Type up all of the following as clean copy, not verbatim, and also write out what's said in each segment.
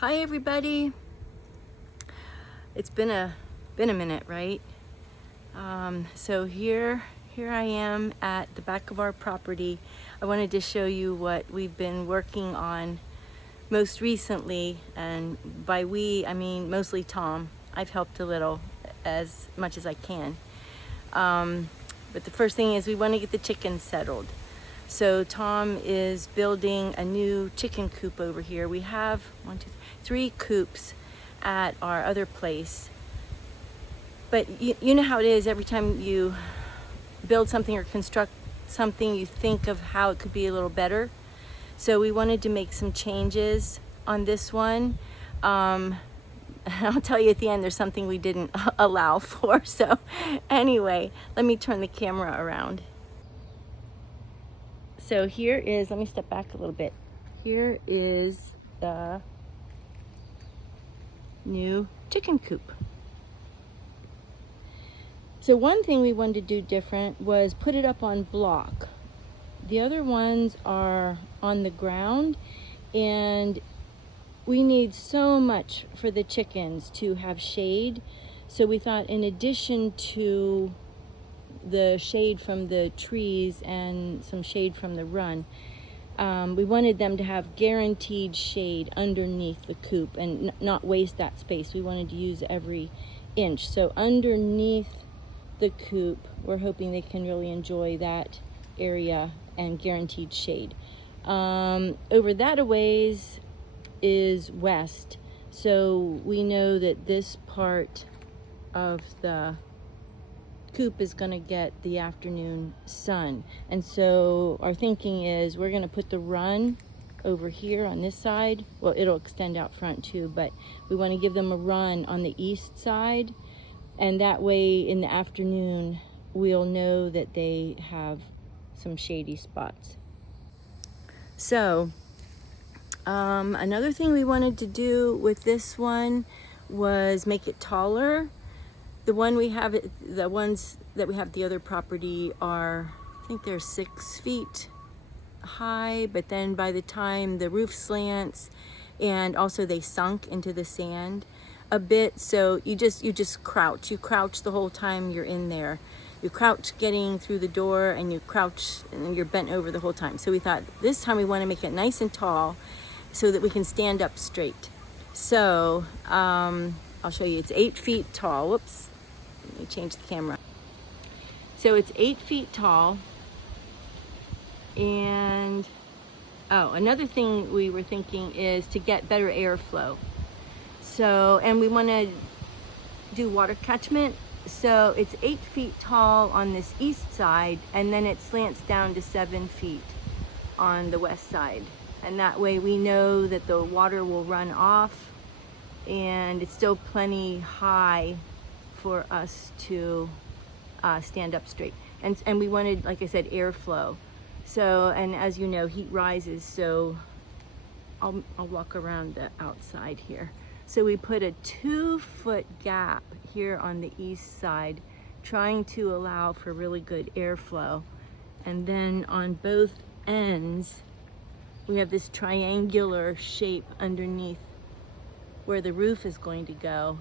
Hi everybody. It's been a minute, right? So here I am at the back of our property. I wanted to show you what we've been working on most recently, and by we I mean mostly Tom. I've helped a little, as much as I can. But the first thing is we want to get the chickens settled. So Tom is building a new chicken coop over here. We have 3 coops at our other place. But you know how it is, every time you build something or construct something, you think of how it could be a little better. So we wanted to make some changes on this one. I'll tell you at the end, there's something we didn't allow for. So anyway, let me turn the camera around. So here is, let me step back a little bit. Here is the new chicken coop. So one thing we wanted to do different was put it up on block. The other ones are on the ground, and we need so much for the chickens to have shade. So we thought, in addition to the shade from the trees and some shade from the run, we wanted them to have guaranteed shade underneath the coop and not waste that space. We wanted to use every inch. So underneath the coop, we're hoping they can really enjoy that area and guaranteed shade. Over that a ways is west, so we know that this part of the coop is going to get the afternoon sun, and so our thinking is we're going to put the run over here on this side. Well, it'll extend out front too, but we want to give them a run on the east side, and that way in the afternoon we'll know that they have some shady spots. So another thing we wanted to do with this one was make it taller. The ones that we have at the other property are, I think they're 6 feet high, but then by the time the roof slants, and also they sunk into the sand a bit, so you just crouch. You crouch the whole time you're in there. You crouch getting through the door, and you crouch and you're bent over the whole time. So we thought this time we want to make it nice and tall so that we can stand up straight. So I'll show you. It's 8 feet tall. Whoops, let me change the camera. So it's 8 feet tall. And another thing we were thinking is to get better airflow. So, and we want to do water catchment. So it's 8 feet tall on this east side, and then it slants down to 7 feet on the west side. And that way we know that the water will run off, and it's still plenty high for us to stand up straight. And we wanted, like I said, airflow. So, and as you know, heat rises, so I'll walk around the outside here. So we put a 2-foot gap here on the east side, trying to allow for really good airflow. And then on both ends, we have this triangular shape underneath where the roof is going to go,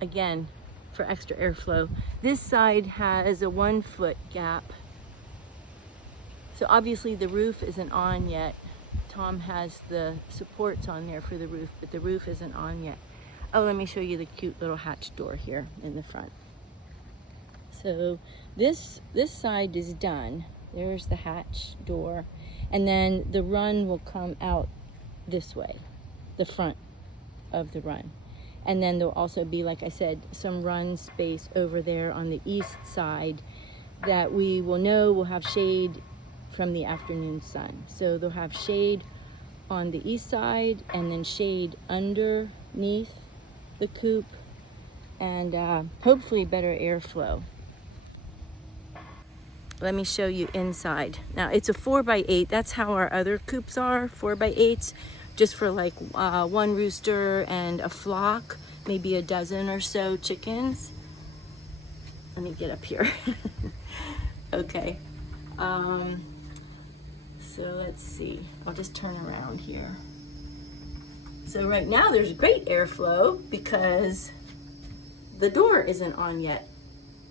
again, for extra airflow. This side has a 1-foot gap. So obviously the roof isn't on yet. Tom has the supports on there for the roof, but the roof isn't on yet. Oh, let me show you the cute little hatch door here in the front. So this side is done. There's the hatch door. And then the run will come out this way, the front of the run. And then there'll also be, like I said, some run space over there on the east side that we will know will have shade from the afternoon sun. So they'll have shade on the east side, and then shade underneath the coop, and hopefully better airflow. Let me show you inside. Now it's a 4x8. That's how our other coops are, 4x8s, just for like one rooster and a flock, maybe a dozen or so chickens. Let me get up here. Okay. So let's see. I'll just turn around here. So right now there's great airflow because the door isn't on yet.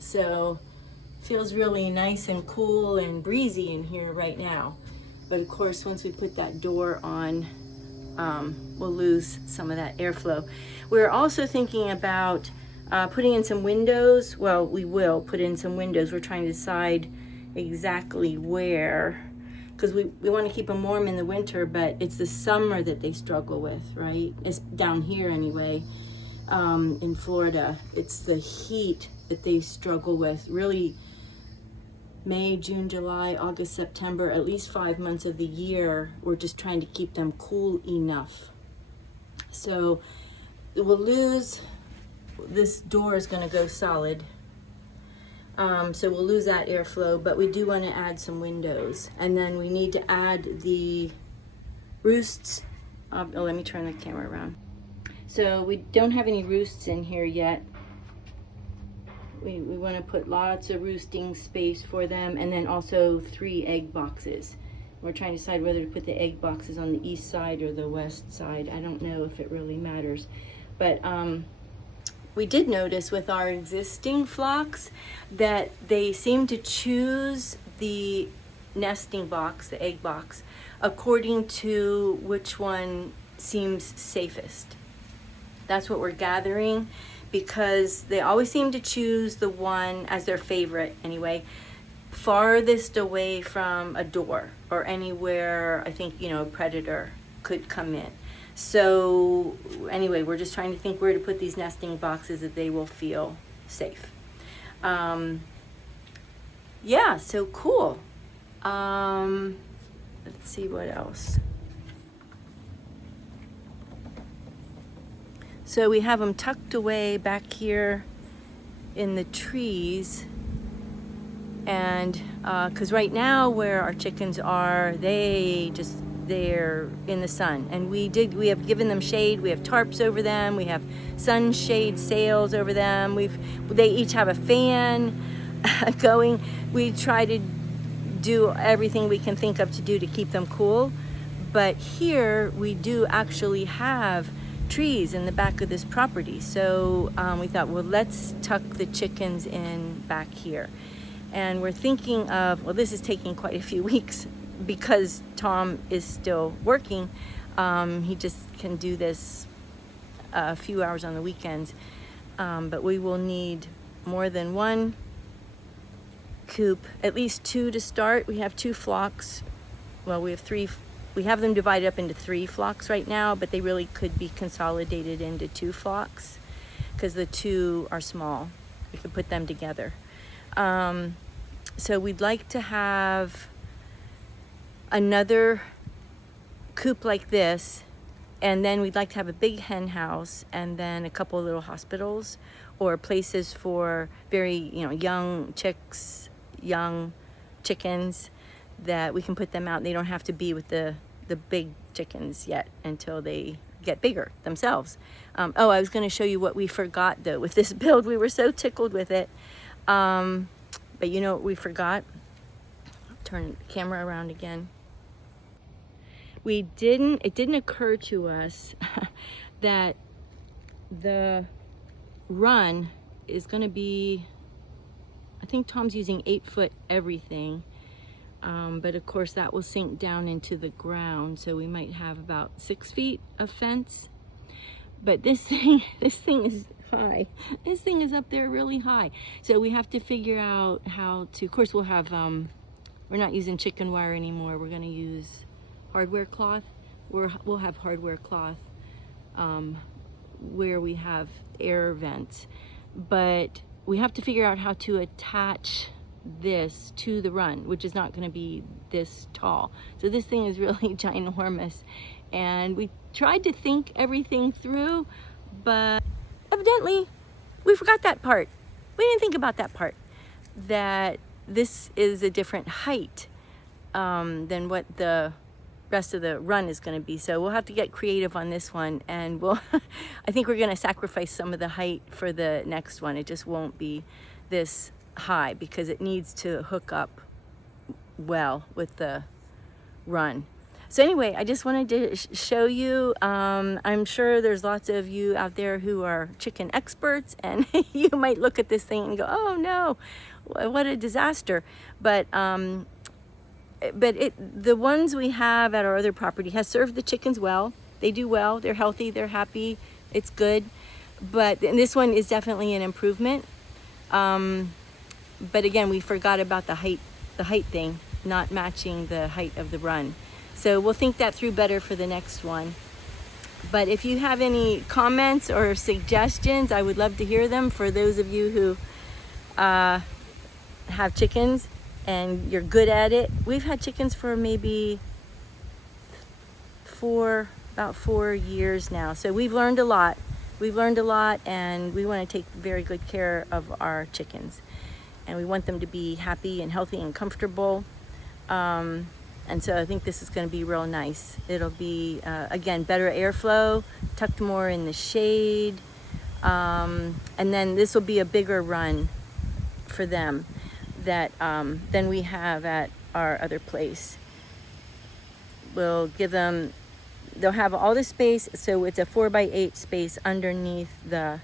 So it feels really nice and cool and breezy in here right now. But of course, once we put that door on, we'll lose some of that airflow. We're also thinking about putting in some windows. Well, we will put in some windows. We're trying to decide exactly where, because we want to keep them warm in the winter, but it's the summer that they struggle with, right? It's down here anyway, in Florida. It's the heat that they struggle with. Really, May, June, July, August, September, at least 5 months of the year, we're just trying to keep them cool enough. So we'll lose, this door is going to go solid. So we'll lose that airflow, but we do want to add some windows. And then we need to add the roosts. Let me turn the camera around. So we don't have any roosts in here yet. We want to put lots of roosting space for them, and then also 3 egg boxes. We're trying to decide whether to put the egg boxes on the east side or the west side. I don't know if it really matters. But we did notice with our existing flocks that they seem to choose the nesting box, the egg box, according to which one seems safest. That's what we're gathering, because they always seem to choose the one as their favorite anyway, farthest away from a door or anywhere I think, a predator could come in. So anyway, we're just trying to think where to put these nesting boxes that they will feel safe. Yeah, so cool. Let's see what else. So we have them tucked away back here in the trees, and because right now where our chickens are, they're in the sun, and we have given them shade. We have tarps over them. We have sunshade sails over them. They each have a fan going. We try to do everything we can think of to do to keep them cool, but here we do actually have trees in the back of this property. So we thought, well, let's tuck the chickens in back here. And we're thinking of, well, this is taking quite a few weeks because Tom is still working. He just can do this a few hours on the weekends. But we will need more than one coop, at least 2 to start. We have 2 flocks. Well, we have 3. We have them divided up into 3 flocks right now, but they really could be consolidated into 2 flocks because the 2 are small. We could put them together. So we'd like to have another coop like this, and then we'd like to have a big hen house, and then a couple of little hospitals or places for very, young chicks, young chickens, that we can put them out. They don't have to be with the big chickens yet until they get bigger themselves. I was going to show you what we forgot though with this build. We were so tickled with it. But you know what we forgot? Turn the camera around again. It didn't occur to us that the run is going to be, I think Tom's using 8-foot everything. But of course that will sink down into the ground, so we might have about 6 feet of fence. But this thing is high. This thing is up there really high. So we have to figure out how to, of course we'll have, we're not using chicken wire anymore. We're gonna use hardware cloth. We'll have hardware cloth where we have air vents. But we have to figure out how to attach this to the run, which is not going to be this tall. So this thing is really ginormous, and we tried to think everything through, but evidently we forgot that part. We didn't think about that part, that this is a different height than what the rest of the run is going to be. So we'll have to get creative on this one, and I think we're going to sacrifice some of the height for the next one. It just won't be this high because it needs to hook up well with the run. So anyway, I just wanted to show you. I'm sure there's lots of you out there who are chicken experts, and you might look at this thing and go, "Oh no, what a disaster!" But the ones we have at our other property has served the chickens well. They do well. They're healthy. They're happy. It's good. But this one is definitely an improvement. But again, we forgot about the height thing, not matching the height of the run. So we'll think that through better for the next one. But if you have any comments or suggestions, I would love to hear them. For those of you who have chickens and you're good at it. We've had chickens for maybe about 4 years now. So we've learned a lot. We've learned a lot, and we want to take very good care of our chickens. And we want them to be happy and healthy and comfortable. And so I think this is going to be real nice. It'll be, again, better airflow, tucked more in the shade. And then this will be a bigger run for them than we have at our other place. We'll give them, they'll have all the space, so it's a 4x8 space underneath the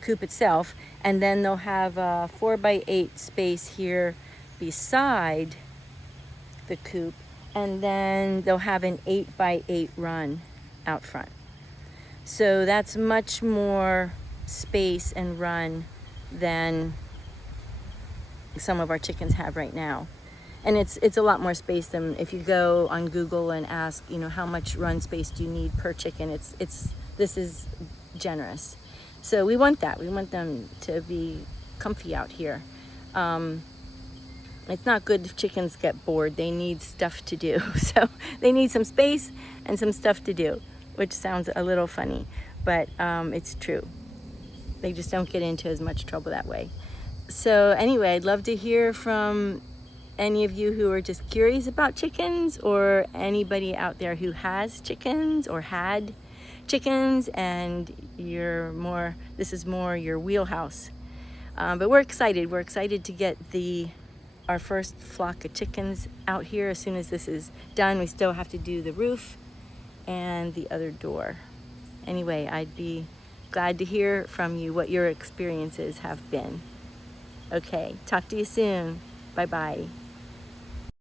coop itself, and then they'll have a 4x8 space here beside the coop, and then they'll have an 8x8 run out front. So that's much more space and run than some of our chickens have right now. And it's a lot more space than if you go on Google and ask, you know, how much run space do you need per chicken. This is generous. So we want that. We want them to be comfy out here. It's not good if chickens get bored. They need stuff to do. So they need some space and some stuff to do, which sounds a little funny, but it's true. They just don't get into as much trouble that way. So anyway, I'd love to hear from any of you who are just curious about chickens, or anybody out there who has chickens or had chickens and this is more your wheelhouse. But we're excited. We're excited to get our first flock of chickens out here as soon as this is done. We still have to do the roof and the other door. Anyway, I'd be glad to hear from you what your experiences have been. Okay, talk to you soon. Bye-bye.